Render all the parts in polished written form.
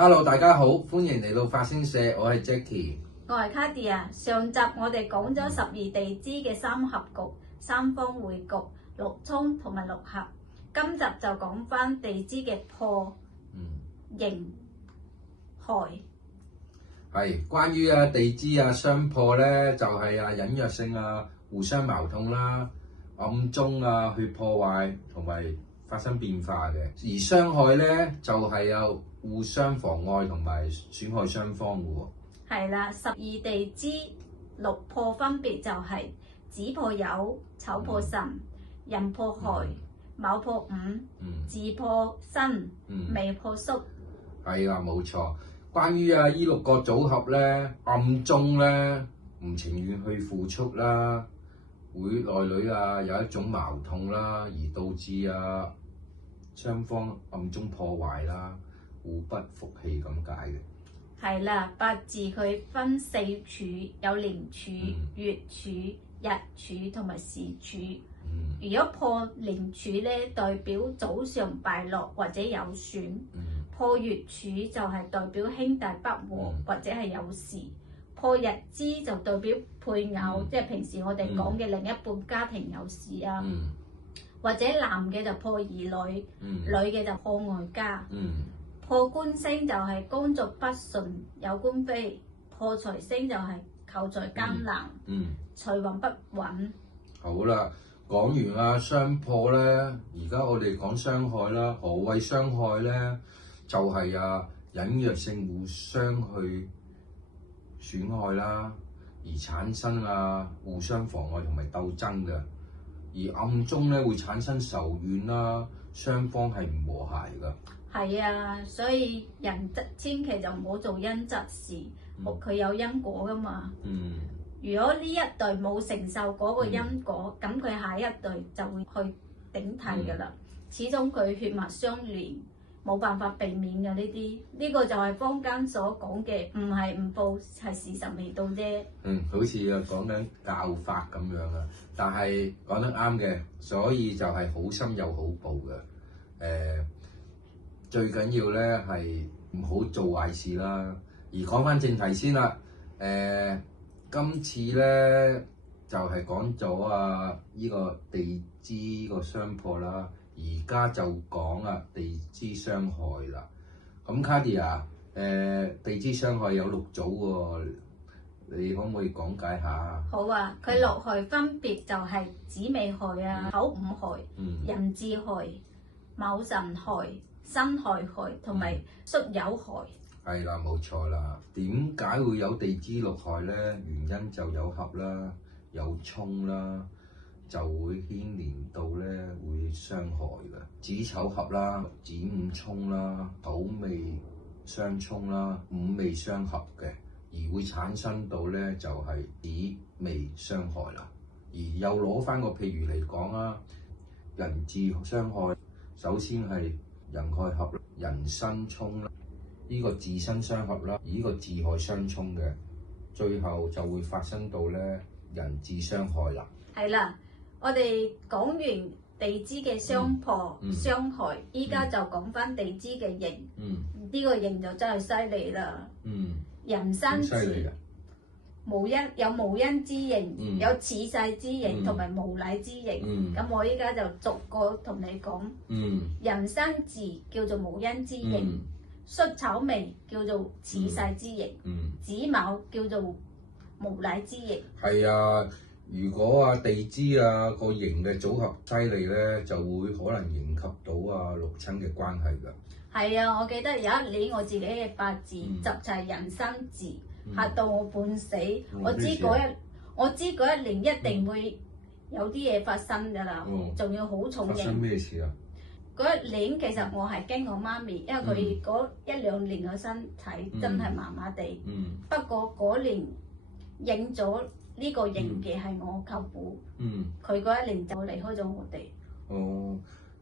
Hello，大家好，歡迎嚟到法星社，我係 Jackie。我係 Cardia。上集我哋講咗12地支嘅三合局、三方會局、六沖同埋六合。今集就講翻地支嘅破、刑、害。係關於地支相破咧，就係隱約性互相矛盾啦，暗中去破壞同埋發生變化嘅。而傷害咧就係互相妨礙同埋損害雙方嘅喎。係啦，12地支六破分別就係子破酉、丑破辰、壬破亥、卯破午、巳破申、未破戌。係啊，冇錯。關於依六個組合咧，暗中咧唔情願去付出啦，會內裏有一種矛盾啦，而導致雙方暗中破壞啦，互不服氣咁解嘅。係啦，八字佢分四柱，有年柱、月柱、日柱同埋時柱。如果破年柱咧，代表早上敗落或者有損；破月柱就係代表兄弟不和或者係有事；破日支就代表配偶，即係平時我哋講嘅另一半家庭有事啊。或者男嘅就破兒女，女嘅就破外家。破官星就係工作不順有官非，破財星就係求財艱難，財運不穩。好啦，講完相破咧，而家我哋講傷害啦。何謂傷害咧？就係隱約性互相去損害啦，而產生互相妨礙同埋鬥爭嘅。而暗中咧會產生仇怨啦，雙方係唔和諧㗎。係啊，所以人千祈就唔好做因執事，佢有因果噶嘛。如果呢一代冇承受嗰個因果，咁佢下一代就會去頂替噶啦。始終佢血脈相連，冇辦法避免嘅呢啲。呢個就係坊間所講嘅，唔係唔報，係時辰未到啫。好似講緊教法咁樣但係講得啱嘅，所以就係好心有好報嘅。最緊要咧係唔好做壞事啦。而講翻正題先啦，今次咧就係講咗呢個地支個相破啦，而家就講地支相害啦。咁 Cardia 地支相害有6組喎，你可唔可以講解下？好啊，佢6害分別就係子未害、丑午害、壬巳害、卯辰害、辛亥害同埋戌酉害。係啦，冇錯啦。點解會有地支6害咧？原因就有合啦，有沖啦，就會牽連到咧會傷害嘅。子丑合啦，子午沖啦，丑未相沖啦，午未相合嘅，而會產生到咧就係子未相害啦。而又攞翻個譬如嚟講人巳相害，首先係人亥合、人申沖啦，呢個自身相合啦，而呢個自害相沖嘅，最後就會發生到咧人巳相害啦。係啦，我哋講完地支嘅相破、傷害，依家就講翻地支嘅刑。呢個刑就真係犀利啦。寅申巳有無因之刑，有恃勢之刑同埋無禮之刑。咁我依家就逐個同你講。寅申巳叫做無因之刑，戌丑未叫做恃勢之刑，子卯叫做無禮之刑。係啊，如果地支個刑嘅組合犀利咧，就會可能迎及到六親嘅關係㗎。係啊，我記得有一年我自己嘅八字集齊寅申巳，嚇到我半死。我知嗰一年一定會有啲嘢發生㗎啦，仲要好重刑。發生咩事啊？嗰一年其實我係驚我媽咪，因為佢嗰1-2年嘅身體真係麻麻地。不過嗰年應咗呢個刑嘅係我舅父，佢嗰一年就離開咗我哋。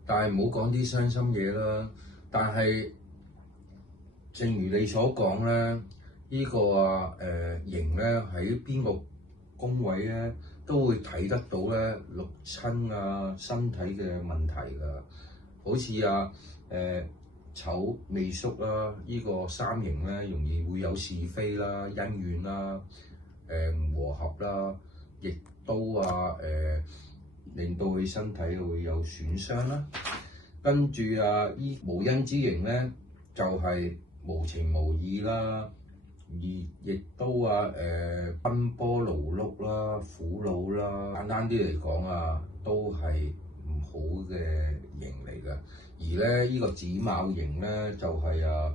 但係唔好講啲傷心嘢啦。但係正如你所講咧，呢個刑咧喺邊個宮位咧都會睇得到咧六親身體嘅問題㗎。好似丑未戌啦，呢個三刑咧容易會有是非啦、恩怨啦、唔和合啦，亦都令到佢身體會有損傷啦。跟住依無因之刑咧，就係無情無義啦，而亦都奔波勞碌啦、苦惱啦。簡單啲嚟講都係唔好嘅刑嚟㗎。而咧呢個子卯刑咧就係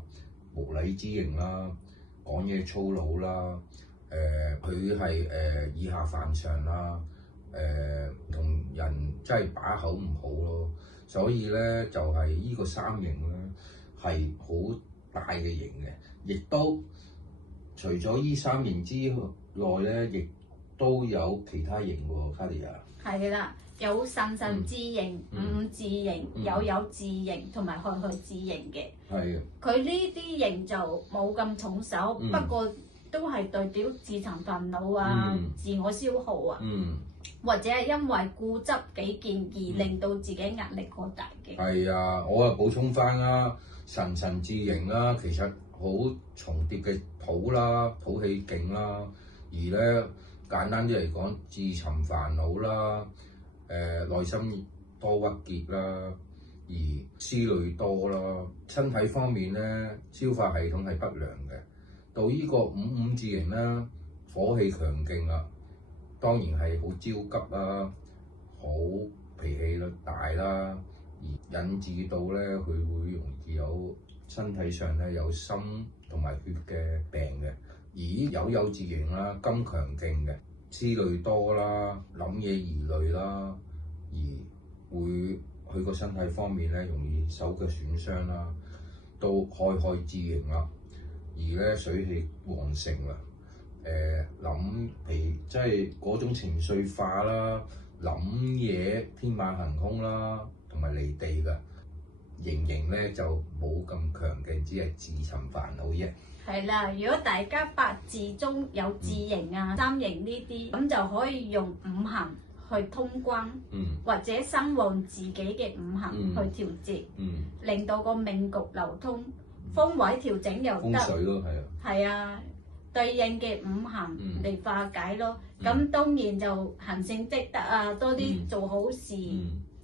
無禮之刑啦，講嘢粗魯啦，佢係以下犯上啦，同人真係把口唔好咯，所以咧就係呢個三刑咧係好大嘅刑嘅，亦都除咗依三刑之外咧，亦都有其他刑喎，卡莉亞。係啦。有辰巳刑、午午巳刑、酉酉巳刑同埋亥亥巳刑嘅。係啊。佢呢啲刑就冇咁重手，不過都係代表自尋煩惱自我消耗或者係因為固執己見而令到自己壓力過大嘅。係啊，我補充翻辰巳巳刑啦，其實好重疊嘅土啦，土氣勁啦，而咧簡單啲嚟講，自尋煩惱啦。內心多鬱結啦，而思慮多啦，身體方面咧消化系統係不良嘅。到呢個午午巳刑啦，火氣強勁啦，當然係好焦急啦，好脾氣率大啦，而引致到咧佢會容易有身體上咧有心同埋血嘅病嘅。而酉酉巳刑啦，金強勁嘅。思慮多啦，諗嘢疑慮啦，而會佢個身體方面咧容易手腳損傷啦。到亥亥巳刑啦，而咧水氣旺盛啦，諗即係嗰種情緒化啦，諗嘢天馬行空啦，同埋離地㗎。刑咧就冇咁強勁，只係自尋煩惱啫。係啦，如果大家八字中有巳刑三刑呢啲，咁就可以用五行去通關，或者生旺自己嘅五行去調節，令到個命局流通，風位調整又得。風水咯，係啊，對應嘅五行嚟化解咯。咁當然就行善積德多啲做好事，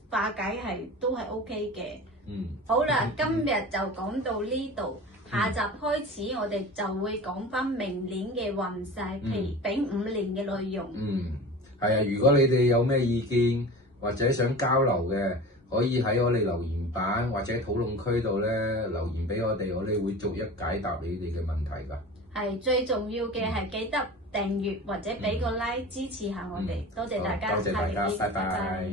化解都係 OK 嘅。好啦，今日就講到呢度。下集開始，我哋就會講翻明年嘅運勢，譬如丙午年嘅內容。係啊，如果你哋有咩意見或者想交流嘅，可以喺我哋留言板或者討論區度咧留言俾我哋會逐一解答你哋嘅問題㗎。係最重要嘅係記得訂閱或者俾個 like 支持下我哋，多謝大家，多謝大家，拜拜。